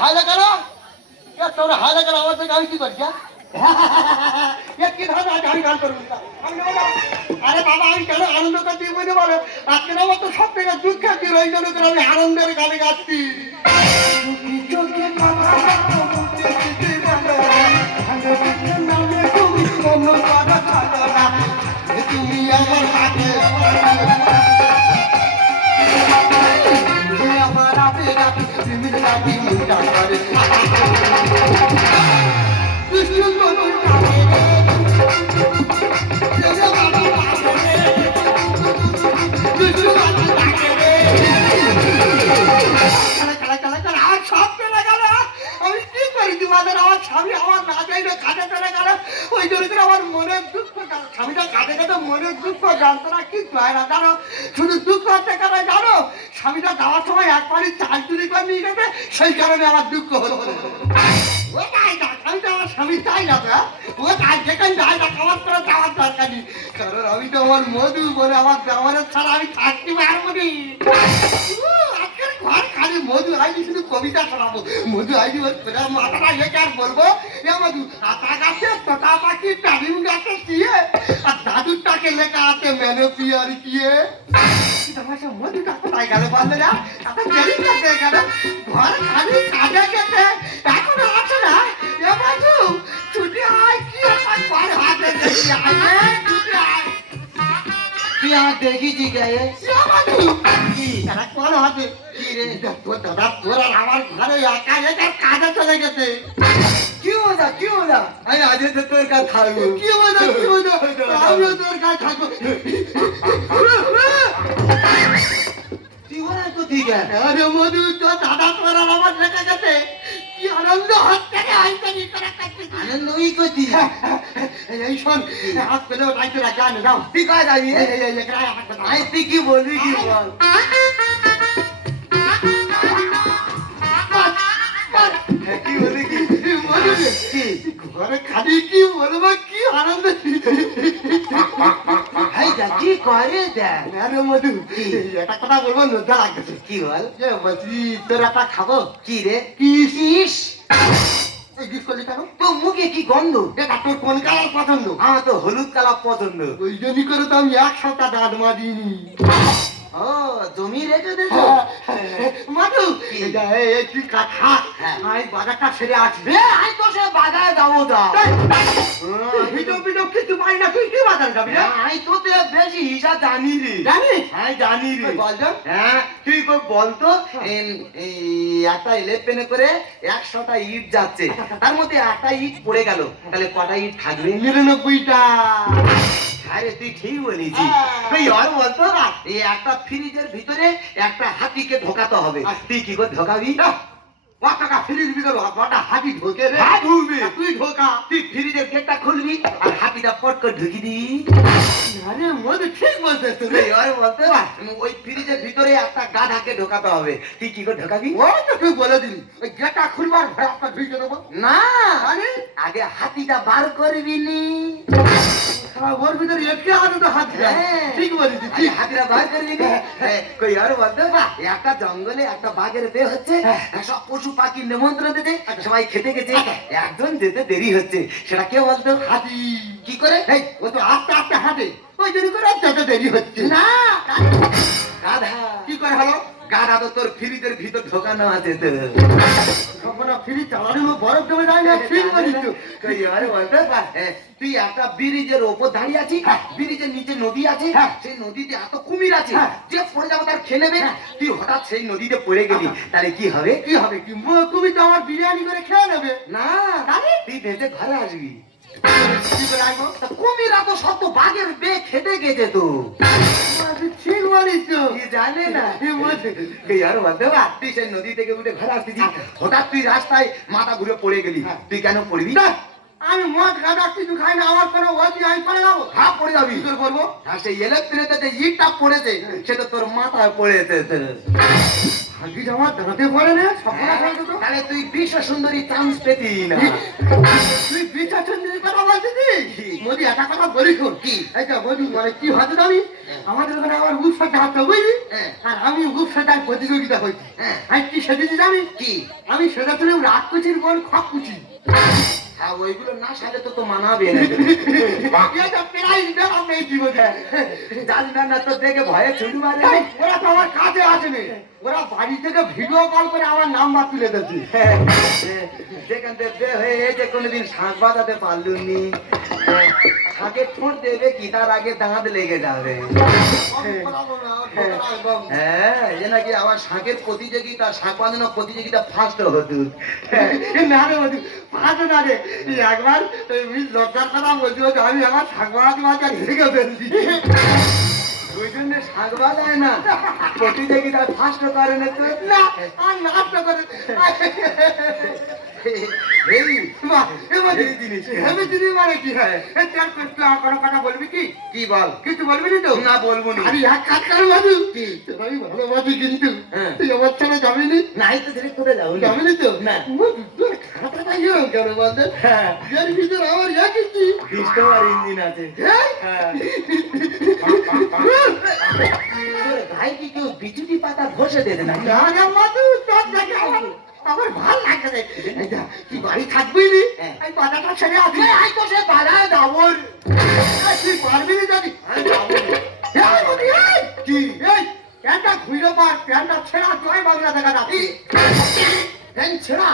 হাইলা কেন তোর হাইলা কেন আমার থেকে আমি কি করছি কি ধরনের আমি গান করবো আরে বাবা আমি কেন আনন্দ করছি বুঝতে পারো আজকে আমার তো সব থেকে দুঃখের দিন ওই জন্য করে আমি আনন্দের গানে গাচ্ছি তুমি আমার সাথে আমার রাতে রাতে তুমি রাতে মুটা করে আমি কি করি তোমাদের আমার স্বামী আমার না চাইলে কাজে চলে গেল ওই জন্য আমার মনের দুঃখ স্বামীটা কাজে কাজে মনের দুঃখ যন্ত্রণা কিছু হয় না জানো শুধু দুঃখ হচ্ছে কেন জানো স্বামীটা যাওয়ার সময় একবারই চাল চুরি করে নিয়ে গেছে সেই কারণে আমার দুঃখ হলো ও তাই না আমি তো আমার স্বামী চাই না ও তাই যেখানে যাই না খাবার করে যাওয়ার দরকার নেই কারণ আমি তো আমার মধু বলে আমার ব্যবহারের ছাড়া আমি থাকতে পারবো নি আজকের ঘর খালি মধু আইনি শুধু কবিতা শোনাবো মধু আইনি মাথাটা রেখে আর বলবো এ মধু আতা গাছে তোতা পাখি টালিম গাছে কিয়ে আর দাদুরটাকে লেখা আছে মেনে পিয়ার কিয়ে মধুটা কোথায় গেল বললে না এত দেরি করতে গেল ঘর খালি কাজে গেছে এখনো আছে না এ মধু ছুটি আয় কি আমার ঘর হাতে দেখি আয় ছুটি আয় তুই আমার দেখিছি গায়ে কি তারা কোন হবে কি রে তোর দাদা তোর আর আমার ঘরে একা একা কাজে চলে গেছে কি মজা আমি আজ তোর কাছে থাকবো কি মজা আমিও তোর কাছে থাকবো জীবনে তো ঠিক আছে আরে মধু তোর দাদা তোর আর আমার রেখে গেছে কি আনন্দ হচ্ছে রে আইতানি তোরা কাছে আনন্দই করছি এই শোন হাত পেলে রাইতে রাখা না যাও তুই কয় যাবি এই তুই কি বলবি কি বল কি বলি কি ঘরে খালি কি বলবো কি আনন্দ কি করে দেখ আরে মধু একটা কথা বলবো লজ্জা লাগতেছে কি বল বলছি তোর একটা খাবো কি রে কিস করলি কেন তোর মুখে কি গন্ধ দেখ তোর কোন কালার পছন্দ আমার তো হলুদ কালার পছন্দ ওই জন্যই করে তো আমি এক সপ্তাহ দাঁত মারিনি ও জমি রেখে দেছ মাধু তুই কাঠা আমি বাজারটা সেরে আসবে আমি তো সে বাজারে যাবো কিছু পাই না তুই কি বাজার যাবি আমি তোতে বেশি হিসাব জানি রে জানিস হ্যাঁ জানি রে বলতো হ্যাঁ তুই বলতো একটা ইলেভেনে করে 100টা ইট যাচ্ছে তার মধ্যে একটা ইট পড়ে গেল তাহলে কটা ইট থাকবে 99টা আরে তুই ঠিক বলেছিস তুই আর বলতো না এই একটা ফ্রিজের ভিতরে একটা হাতিকে ঢোকাতে হবে তুই কি করে ঢোকাবি টাকা ফ্রিজ ভিতরে কটা হাতি ঢোকে রে তুই ঢোকা তুই ফ্রিজের গেটটা খুলবি আর হাতিটা পট করে ঢুকি দিবি আরে মধু ঠিক বলছিস তুই আর বলতো না ওই ফ্রিজের ভিতরে একটা গাধাকে ঢোকাতে হবে তুই কি করে ঢোকাবি ওই তো তুই বলে দিবি ওই গেটটা খুলবার ভেড়াটা ঢুকে দেবো না আরে আগে হাতিটা বার করবি নি ওর ভিতরে একটু আনন্দ হাত ঠিক বলেছি ঠিক হাতিরা বার করবি নি কই আর বলতো একটা জঙ্গলে একটা বাঘের বে হচ্ছে সব পশু পাখি নিমন্ত্রণ দিতে সবাই খেতে গেছে একজন যেতে দেরি হচ্ছে সেটা কে বলতো হাতি কি করে ও তো আস্তে আস্তে হাঁটে ওই জন্য করে যেতে দেরি হচ্ছে না গাধা কি করে হলো গাধা তো তোর ফ্রিজের ভিতর ঢোকানো আছে তো ফ্রিজ চালানো বরফ জমে যায় না ঠিক বলিস তুই একটা ব্রিজের ওপর দাঁড়িয়ে আছিস ব্রিজের নিচে নদী আছে সেই নদীতে এত কুমির আছে যে পড়ে যাবো তার খেয়ে নেবে তুই হঠাৎ সেই নদীতে পড়ে গেলি তাহলে কি হবে কি কুমির তো আমার বিরিয়ানি করে খেয়ে নেবে না তুই ভেজে ঘরে আসবি কুমিরা তো সব তো বাঘের বে খেতে গেছে তো ঠিক বলিস তো জানে না তুই সেই নদী থেকে উঠে ঘরে আসতেছি হঠাৎ তুই রাস্তায় মাথা ঘুরে পড়ে গেলি তুই কেন পড়বি আমি মদ গাঁজা কিছু খাই না আমার কোনো ওয়াজি আমি পড়ে যাবো হ্যাঁ পড়ে যাবি কি করবো আর সেই ইলেকট্রিকে যে ইটটা পড়েছে সেটা তোর মাথায় পড়েছে ভাগ্যি আমার দাঁড়াতে পারে না তাহলে তুই বিশ্ব সুন্দরী চান্স পেতি না। তুই বিচার সুন্দরী কথা বলছিস মোদি একটা কথা বলি শোন কি এইটা মোদি মানে কি হতে জানি আমাদের ওখানে আমার উপসাতে হাতে বুঝলি আর আমি উপসাটার প্রতিযোগিতা হয়েছি আমি কি সেজেছি জানি কি আমি সেটা তুলে রাগ কুচির বোন খপ কুচি হ্যাঁ ওইগুলো না সাথে তো মানাবে না। এটা প্রাইজ দেওয়া নেই জীবনে জানি না তো দেখে ভয়ে ছুটি মারে। ওরা তো আমার কাছে আসেনি ওরা বাড়ি থেকে ভিডিও কল করে আমার নাম্বার তুলে দিচ্ছে যেখান থেকে বে হয়ে এই যে কোনোদিন শাঁখ বাজাতে পারলুনি শাঁখে ঠোঁট দেবে কি তার আগে দাঁত লেগে যাবে। হ্যাঁ এ নাকি আমার শাঁখের প্রতিযোগিতা শাঁখ বাঁধানো প্রতিযোগিতা ফার্স্ট হতো। না রে মধু পাঁচ না রে একবার লজ্জার কথা বলছি আমি আমার ঠাকুমার বাজার হেরে ফেলছি ওই জন্য শাঁখ বাজায় না প্রতিযোগিতা ফার্স্ট করে না তো না আর নাচ করে মানে কি হয় কোনো কথা বলবি কি কি বল কিছু বলবি না তো না বলবো না। আরে এক কাজ কর মধু আমি ভালোবাসি কিন্তু তুই আমার ছেলে যাবিনি নাই তো ধীরে করে যাও যাবিনি তো না তোর খাতাটা কেন কেন বলতে এর ভিতরে আমার একই ডিস্টার ইঞ্জিন আছে। ভাই কি কেউ বিচুটি পাতা ঘষে দেবে না? না মধু তোর দেখে আমার ভাল লাগে রে কি বাড়ি থাকবি নি এই বাজারটা ছেড়ে আসি আই তো সে বাড়ায় দাবর তুই পারবি না জানি কি এই প্যান্টটা ঘুরে পার প্যান্টটা ছেড়া জয় বাংলা দেখা যাচ্ছে প্যান্ট ছেঁড়া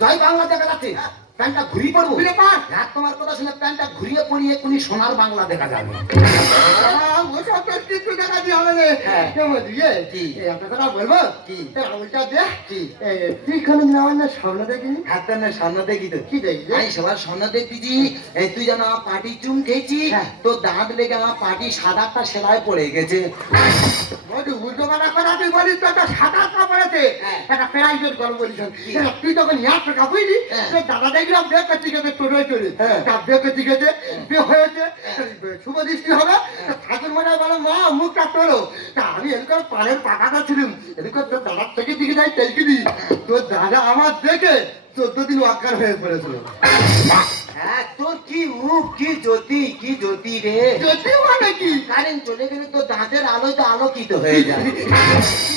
জয় বাংলা দেখা যাচ্ছে প্যান্টটা ঘুরিয়ে পড়বো ঘুরে পার এক তোমার কথা শুনে প্যান্টটা ঘুরিয়ে পড়িয়ে কোনি সোনার বাংলা দেখা যাবে। ওসব তোর কিছু দেখা দিয়ে হবে রে কেমন দিয়ে কি একটা কথা বলবো কি আঙুলটা দে কি তুই কোনোদিন আমার না স্বপ্ন দেখিনি হাতটা না সামনে দেখি তো কি দেখি আমি সবার সামনে দেখতেছি তুই যেন আমার পাটি চুম খেয়েছি তোর দাঁত লেগে আমার পাটি সাদাটা সেলাই পড়ে গেছে। উল্টো কথা কথা তুই বলিস তো সাদা কাপড়েতে একটা প্রাইভেট গল্প বলিস তুই তখন এক টাকা বুঝলি তোর দাদা দেখলাম বিয়ে করতে গেছে টোটোয় চলে তা বিয়ে করতে গেছে বিয়ে হয়েছে শুভ দৃষ্টি হবে ঠাকুর মনে বলো মা মুখটা তোলো তা আমি এরকম পানের পাকাটা ছিলাম এরকম তোর দাদার থেকে দিকে যাই টেলকি দিই তোর দাদা আমার দেখে 14 দিন অজ্ঞান হয়ে পড়েছিল। হ্যাঁ তোর কি মুখ কি জ্যোতি রে জ্যোতি মানে কি কারেন্ট চলে গেলে তো দাঁতের আলোয় তো আলোকিত হয়ে যায়।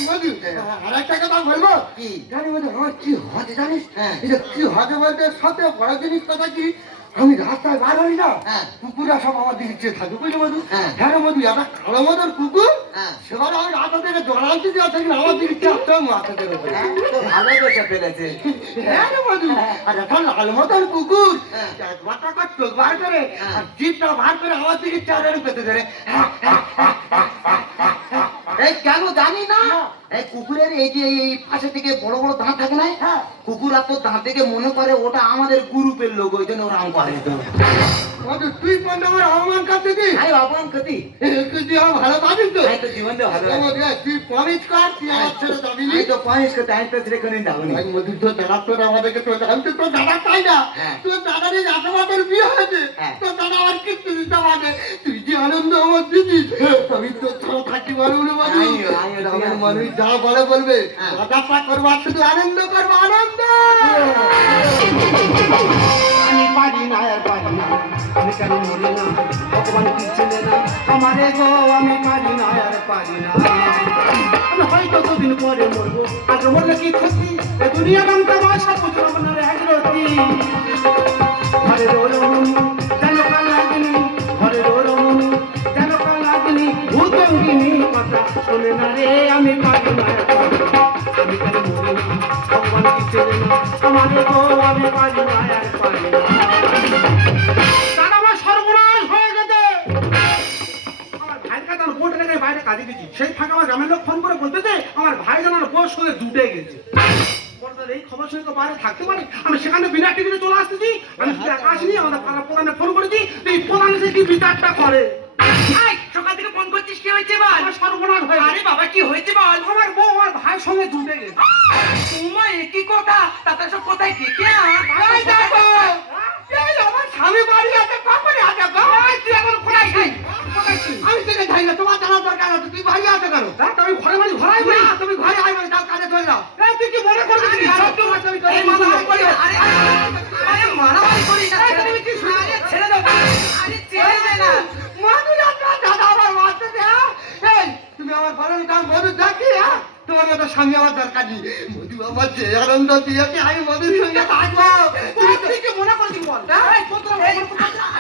মধু আর একটা কথা বলবো কি জানি মধু আমার কি হতে জানিস এটা কি হতে বলতে সবথেকে বড় জিনিস কথা কি আমি রাস্তায় বার হই না কুকুরা সব আমার দিকে চেয়ে থাকে বুঝলি মধু হ্যাঁ মধু একটা কালো মধুর কুকুর সেবার আমি রাস্তা থেকে জড়াচ্ছি দিয়ে থাকি আমার দিকে চাপতে মাথা থেকে ভালো করে ফেলেছে। হ্যাঁ রে মধু আর একটা লাল মতন কুকুর একবার টাকা চোখ বার করে আর জিপটা বার করে আমার দিকে চাঁদের পেতে ধরে এই কেন জানি না এই কুকুরের এই যে এই পাশে থেকে বড় বড় দাঁত থাকে না কুকুর আর তো দাঁত থেকে মনে করে ওটা আমাদের গ্রুপের লোক ওই জন্য ওরা করে তো মধু তুই কোন আমার অপমান করতে দিস আরে অপমান করতি তুই আমার ভালো পাবি তো তো জীবন তো ভালো তুই প্রমিস কর তুই আমার ছেড়ে যাবি আমি তো পয়েন্ট করতে আমি তো ছেড়ে কোনদিন যাবো না। মধু তো দাদা তোর আমাদেরকে তোর আমি তো তোর দাদা চাই না তোর দাদার এই আশীর্বাদের বিয়ে হয়েছে তোর দাদা আমার কিচ্ছু দিতে পারে তুই যে আনন্দ আমার দিদিস আমি তো ছাড়া থাকতে পারবো না মধু আমার মানুষ যা বলে বলবে দাদাটা করবো আর শুধু আনন্দ করবো আনন্দ আমি পারি না আর পারি না আমি কেন মরি না ভগবান কি ছেলে না আমারে গো আমি পারি না আর পারি না আমি হয়তো দুদিন পরে মরবো আজ মরলে কি ক্ষতি এ দুনিয়া রং তামাশা বুঝলো মনের এক রতি ঘরে রোরমন যেন কালাগিনি ঘরে রোরমন যেন কালাগিনি ভূতঙ্গিনী কথা শোনে না রে আমি পারি না আর পারি না আমি কেন মরি না ভগবান কি ছেলে না আমারে গো আমি পারি না আর পারি না সেই ফাঁকা আমার গ্রামের লোক ফোন করে বলতে যে আমার ভাই জানার বয়স হয়ে জুটে গেছে এই খবর শুনে তো বাইরে থাকতে পারি আমি সেখানে বিনা টিভিতে চলে আসতেছি আমি আসিনি আমাদের পাড়া প্রধানে ফোন করেছি এই প্রধান এসে কি বিচারটা করে সকাল থেকে ফোন করছিস কি হয়েছে বল আমার সর্বনাশ হয়ে আরে বাবা কি হয়েছে বল আমার বউ আমার ভাইয়ের সঙ্গে জুটে গেছে তোমার একই কথা তাতে সব কোথায় ডেকে এই দেখো এই আমার স্বামী বাড়ি আছে কখনই আছে গো তুই এখন কোথায় যাই আমি থেকে যাই না তোমার জানার দরকার আছে তুই বাড়ি আছে কেন তুমি ঘরে বাড়ি ঘরাই না তুমি ঘরে আইবে তাও কাজে করবি কি? আরে, সব মাতামি করে এই মারামারি করি না। আরে মারামারি করিস না। এই, তুমি কি শুরু করলে? আরে ছেড়ে দাও। আরে ছেড়ে দে না। মধু যাত্রা দাদা আমার মারতে দে, হ্যাঁ? এই তুমি আমার বলো কারণ মধু দেখি, হ্যাঁ? তোমার মতো স্বামী আমার দরকার নেই। মধু আমার যে আনন্দ দিয়েছে আমি মধুর সঙ্গে থাকবো। তুই কি মনে করছিস বল? এই, তোর তো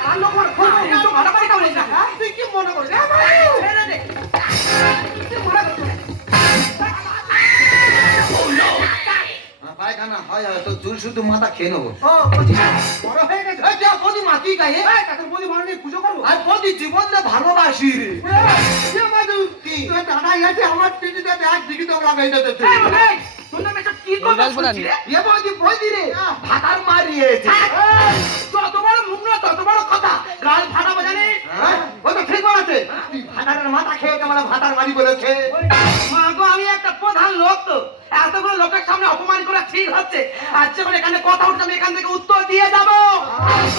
ভালো কর, আরে, তুই মারামারি করিস না। তুই কি মনে করছিস? ছেড়ে দে। তুই মনে করছিস? পায়খানা হয় তো চুল শুধু মাথা খেয়ে নেবো। ও, বলছিস, বড় হয়ে গেছে। এই যা বলি মাটি গায়ে এই, কাকুর বৌদি মানুষ নিয়ে পুজো করবো? আর বলি জীবনটা ভালোবাসি রে। এ মধু, তোর দাদা এসে আমার টিভিতে দেখ দিকে তোমরা বেঁধে দিতে। এই, এই, তোর নামে এসব কি কথা শুনছি রে? এ বলি রে ভাতার মারিয়েছে। যত বড় মুখ না তত বড় কথা। গাল ফাটাবো জানিস? হ্যাঁ? ও তো ঠিক বলেছে। তুই ভাতারের মাথা খেয়ে তোমার ভাতার বাড়ি বলেছে। মা গো, আমি একটা প্রধান লোক তো, এতগুলো লোকের সামনে অপমান করা ঠিক হচ্ছে। আচ্ছা করে এখানে কথা উঠছে, আমি এখান থেকে উত্তর দিয়ে যাব।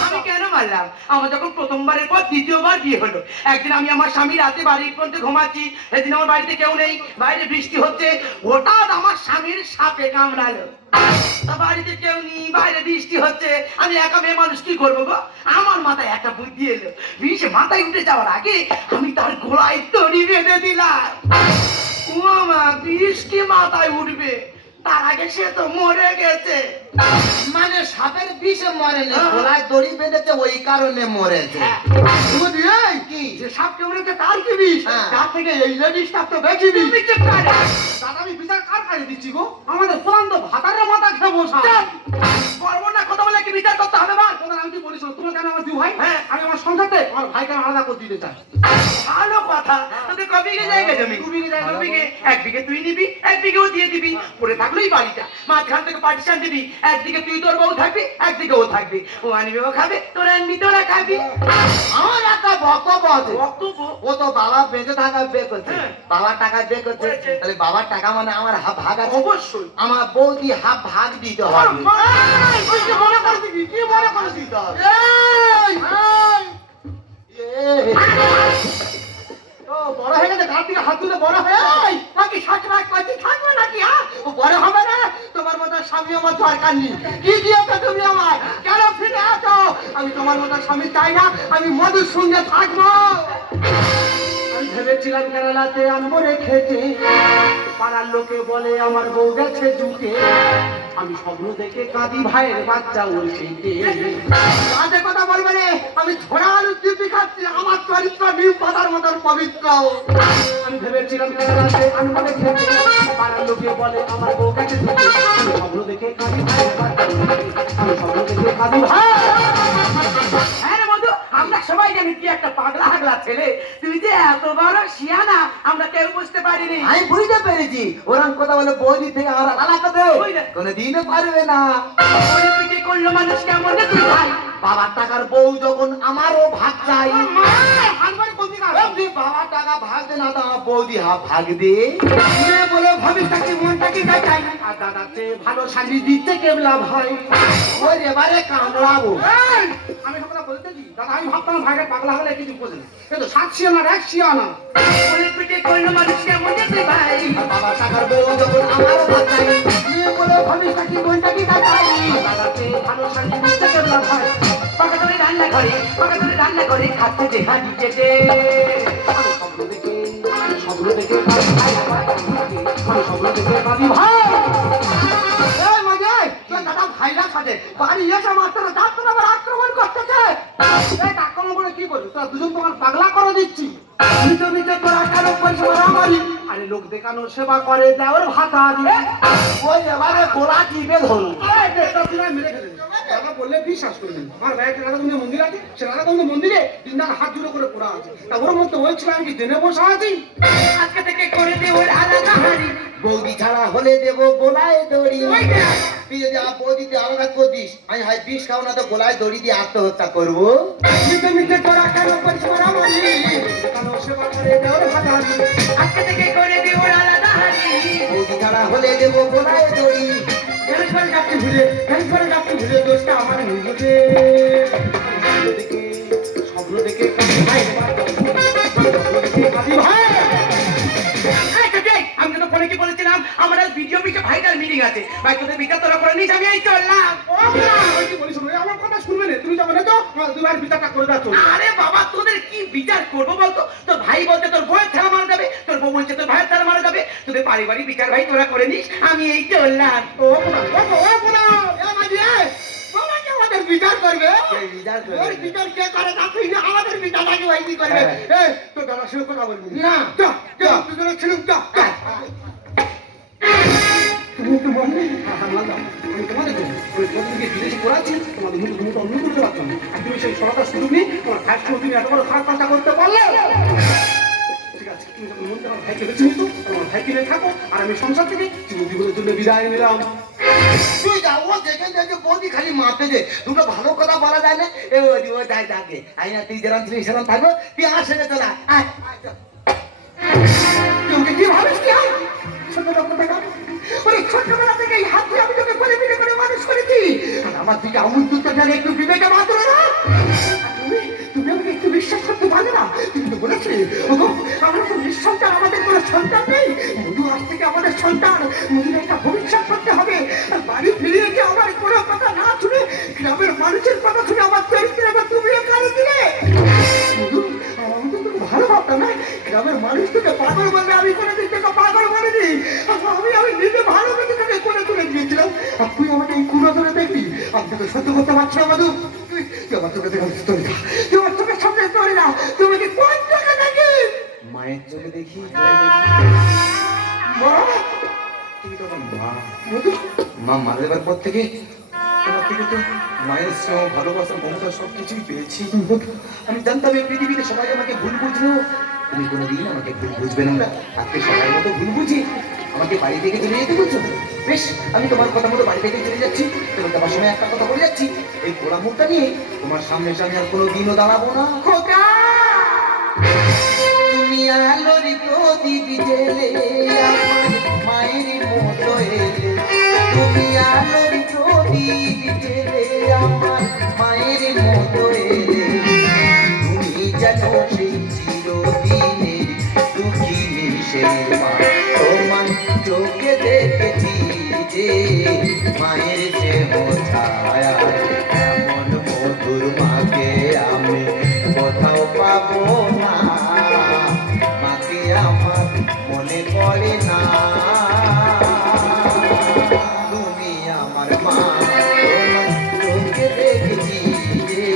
আমি কেন মারলাম? আমার যখন প্রথমবারের পর দ্বিতীয়বার বিয়ে হলো, একদিন আমি আমার স্বামী রাতে বাড়ির মধ্যে ঘুমাচ্ছি, সেদিন আমার বাড়িতে কেউ নেই, বাইরে বৃষ্টি হচ্ছে, হঠাৎ আমার স্বামীর সাপে কামড়ালো। তা বাড়িতে কেউ নেই, বাইরে বৃষ্টি হচ্ছে, আমি একা মেয়ে মানুষ কি করবো গো? আমার মাথায় একটা বুদ্ধি এলো, বিষ মাথায় উঠে যাওয়ার আগে আমি তার গোড়ায় দড়ি বেঁধে দিলাম। ও মা, বিষ কি মাথায় উঠবে? তার আগে সে তো মরে গেছে। মানে সাপের বিষে মরেনি, গলায় দড়ি বেঁধেছে ওই কারণে মরেছে। বুঝলি, এই কি? যে সাপ কেমনেছে তার কি বিষ? হ্যাঁ। তার থেকে এই লেডিস সাপ তো বেশি বিষ। তুমি চুপ কর। দাদা, আমি বিচার কার কাছে দিচ্ছি গো? আমাদের প্রধান তো ভাতারের মাথা খেয়ে বসা। বলবো না কথা বলে কি বিচার করতে হবে বল? প্রধান, আমি কি বলিস না, তুমি কেন আমার দু ভাই? হ্যাঁ। আমি আমার সংসারতে আমার ভাইকে আমি আলাদা করে দিতে চাই। ভালো কথা। তোদের ক বিঘে জায়গা জমি? 2 বিঘে জায়গা। 2 বিঘে। 1 বিঘে তুই নিবি, 1 বিঘে ও দিয়ে দিবি। পড়ে থাকলোই বাড়িটা। মাঝখান থেকে পার্টিশন দিবি। একদিকে তুই তোর বউ থাকবি, একদিকে ও থাকবে। ও আনবি, ও খাবে, তোরা আনবি, তোরা খাবি। আমার একটা বক্তব্য আছে। বক্তব্য? ও তো বাবা বেঁচে থাকা বে করছে, হ্যাঁ। বাবার টাকা বে করছে, করেছে। তাহলে বাবার টাকা মানে আমার হাফ ভাগ আছে। অবশ্যই। আমার বৌদি হাফ ভাগ দিতে হবে। এই, তুই কি মনে করছিস কি? কি মনে করছিস? এই, এই। ও, বড় হয়ে গেছে, ঘাট থেকে হাত তুলে বড় হয়ে গেছে। এই, নাকি শাকরাক করছি থাকবে নাকি, হ্যাঁ? ও বড় হবে না? তোমার মতো স্বামী আমার দরকার নেই। কি দিয়েছো তুমি আমার? কেন ফিরে আছো? আমি তোমার মতো স্বামী চাই না, আমি মধুর সঙ্গে থাকবো। আমি ভেবেছিলাম কেরালাতে আনবো রেখেছে, পাড়ার লোকে বলে আমার বউ গেছে ঝুঁকে। আমি স্বপ্ন দেখে কাঁদি, ভাইয়ের বাচ্চা উল্টে। বাজে কথা বলবে রে, আমি ঝোড়া আলুর দিব্যি খাচ্ছি, আমার চরিত্র নিম পাতার মতন পবিত্র। আমি ভেবেছিলাম কেরালাতে আনবো রেখেছে, পাড়ার লোকে বলে আমার বউ গেছে ঝুঁকে। আমি স্বপ্ন দেখে কাঁদি, ভাইয়ের বাচ্চা উল্টে। আমি স্বপ্ন দেখে কাঁদি, ভাই। হ্যাঁ রে বন্ধু, আমরা সবাই জানি কি একটা পাগলা হাগলা ছেলে। তুই যে এত বড় শিয়ানা, আমরা কেউ বুঝতে পারিনি। আমি বুঝতে পেরেছি, ওরকম কথা বলে বৌদি থেকে আমার আলাদা দেবে ওই দেখ। কোনোদিনও পারবে না। ওরে পিঠে করলো মানুষ কেমন রে তুই ভাই? বাবার টাকার বউ যখন আমারও ভাগ চাই, আনবার কোন দিকে যদি বাবার টাকা ভাগ দে না তো আমার বৌদি হাফ ভাগ দে। মেয়ে বলে ভাবিটা কি মনটা কি চাই? আর দাদার চেয়ে ভালো শাড়ি দিতে কেবলা ভাই। ওই এবারে কামড়াবো। এই, আমি সকালে বলতে কি দাদা, আমি ভাবতাম ভাইটা পাগলা হলে কিছু বোঝে না, কিন্তু 7 শিয়ানা 1 শিয়ানা। ওরে পিঠে করলো মানুষ কেমন রে তুই ভাই? আর বাবার টাকার বউ যখন আমারও ভাগ চাই, মেয়ে বলে ভাবিটা কি মনটা কি চাই? দাদার চেয়ে ভালো শাড়ি দিতে কেবলা ভাই। পাকা ধরে রান্না করে, পাকা ধরে রান্না করে খাচ্ছে যে হাঁড়ি চেটে। আমি স্বপ্ন দেখে কাঁদি, ভাই। আমি স্বপ্ন দেখে কাঁদি, ভাই। এই মজে, তোর দাদা ভাইরা সাথে বাড়ি এসে মাত্র দাঁত তো আবার আক্রমণ করতেছে। এই আক্রমণ করে কি করবি? তোরা দুজন তোমার পাগলা করে দিচ্ছি। নিতে নিতে তোরা কেন পরিষেবা আমারই? আরে লোক দেখানো সেবা করে, দেওয়ার ভাতা দিয়ে। ওই এবারে গোলা টিপে ধরুন। দাদা বললে বিশ্বাস করবেন, আমার ভাই একটা রাধাকুন্দ মন্দির আছে, সে রাধাকুন্দ মন্দিরে দিনদার হাত জুড়ে করে পড়া আছে। তা ওর মধ্যে ওই ছিল, আমি কি জেনে বসে আছি? আজকে থেকে করে দে ওর আলাদা হাঁড়ি। বৌদি ছাড়া হলে দেবো গোলায় দড়ি। ওই দেখ। তুই যদি বৌদিতে আলাদা করদিস, আমি হয় বিষ খাও না তো গোলায় দড়ি দিয়ে আত্মহত্যা করবো। নিতে নিতে তোরা কেন পরিষেবা আমারই? দেখানো সেবা করে, দেওয়ার ভাতা দিয়ে। আজকে থেকে করে দে ওর আলাদা হাঁড়ি। বৌদি ছাড়া হলে দেবো গোলায় দড়ি। ক্যান্সারে যাচ্ছি ঘুরে, ক্যান্সারে যাচ্ছি ঘুরে, দোষটা আমার নিজেকে। স্বপ্ন দেখে কাঁদি, ভাই। স্বপ্ন দেখে কাঁদি, ভাই। এই তো দেখ, আমি তো ফোনে কি বলেছিলাম? বললাম আমার আজ ভিডিও পিছে ভাইটার মিটিং আছে ভাই তোদের বিচার তোরা করে নিস আমি এই চললাম আমার কথা শুনবে না তুমি যাবো না তো দুবার বিচারটা করে দাও আরে বাবা তোদের কি বিচার করবো বলতো তোর ভাই বলতে তোর বউয়ের ছেলে মারা যাবে তোর বউ বলছে তোর ভাইয়ের ছেলে মারা যাবে তোদের পারিবারিক বিচার ভাই তোরা করে নিস আমি এই চললাম আমাদের বিচার করবে বিচার করে ওর বিচার কে করে তা তুই না আমাদের বিচার আগে ওই কি করবে এই তো দাদা শুরু কথা বলবি না তুই তোরা ছিল তুমি একটু বলবে আমি তোমাদের ওই প্রথমকে বিদেশে করাচ্ছি তোমাদের মুখ মুখ অন্য করতে পারতাম না আর তুমি সেই সরকার সুযোগ নিয়ে তোমার ভাই তুমি এত বড় খারাপ কাজটা করতে পারলে ঠিক আছে তুমি যখন মন তোমার ভাইকে বেছে নিতো তোমার ভাইকে নিয়ে থাকো আর আমি সংসার থেকে জীবনের জন্য বিদায় নিলাম তুই যা ও দেখে দেখে বৌদি খালি মাপে দে দুটো ভালো কথা বলা যায় না এ ও যাই যাকে আই না তুই যেরকম ছিলি সেরকম থাকবো তুই আমার সঙ্গে চলা আয় তোকে কি ভাবিস কি আয় ছোট লোক দেখা ওই ছোটবেলা থেকে এই হাত দিয়ে আমি তোকে বলে মিলে করে মানুষ করেছি আর আমার দিকে আমন্ত্রিত জানে একটু বিবেকে মাত্র না তুমি আমাকে একটু বিশ্বাস করতে পারবে না তুমি তো বলেছি আমরা তো নিঃসন্তান আমাদের কোনো সন্তান নেই মধু আজ থেকে আমাদের সন্তান মধুর একটা ভবিষ্যৎ করতে হবে আর বাড়ি ফিরিয়ে গিয়ে আমার কোনো কথা না শুনে গ্রামের মানুষের কথা শুনে আমার চরিত্রটা তুমিও কারো দিলে মধু আমি তো তোকে ভালো ভাবতাম না গ্রামের মানুষ তোকে পাগল বলবে আমি কোনোদিন তোকে পাগল বলিনি আমি নিজে ভালো করে তোকে করে তুলে দিয়েছিলাম আর তুই আমাকে এই কুড়ো ধরে দেখবি আমি তোকে সহ্য করতে পারছি না মধু তুই আমার চোখে দেখে তোর তুই আমার চোখের সামনে তোর না তুমি কি কোন চোখে দেখি মায়ের চোখে দেখি মা তুমি তো আমার মা মধু মা মারা যাবার পর থেকে তোমার থেকে তো মায়ের স্নেহ ভালোবাসা মমতা সব কিছুই পেয়েছি আমি জানতাম এই পৃথিবীতে সবাই আমাকে ভুল বুঝলো তুমি কোনোদিন আমাকে ভুল বুঝবে না আজকে সবাই মতো ভুল বুঝি আমাকে বাড়ি থেকে চলে যেতে বলছো বেশ আমি তোমার কথা মতো বাড়ি থেকে চলে যাচ্ছি এবং তোমার সময় একটা কথা বলে যাচ্ছি এই পোড়া মুখটা নিয়ে তোমার সামনে সামনে আর কোনো দিনও দাঁড়াবো না খোকা তুমি আলোর প্রদীপ জেলে আমার মায়ের মতো এলে তুমি আলোর প্রদীপ জেলে আমার মায়ের মতো এলে তুমি জানো সেই চিরদিনের দুঃখিনী সেই মা তোমার চোখে দেখেছি যে মায়ের স্নেহ ছায়া এমন মধুর মাকে আমি কোথাও পাবো না মাকে আমার মনে পড়ে না তুমি আমার মা তোমার চোখে দেখেছি যে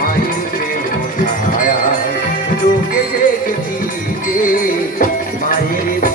মায়ের প্রেম ছায়া চোখে দেখেছি যে মায়ের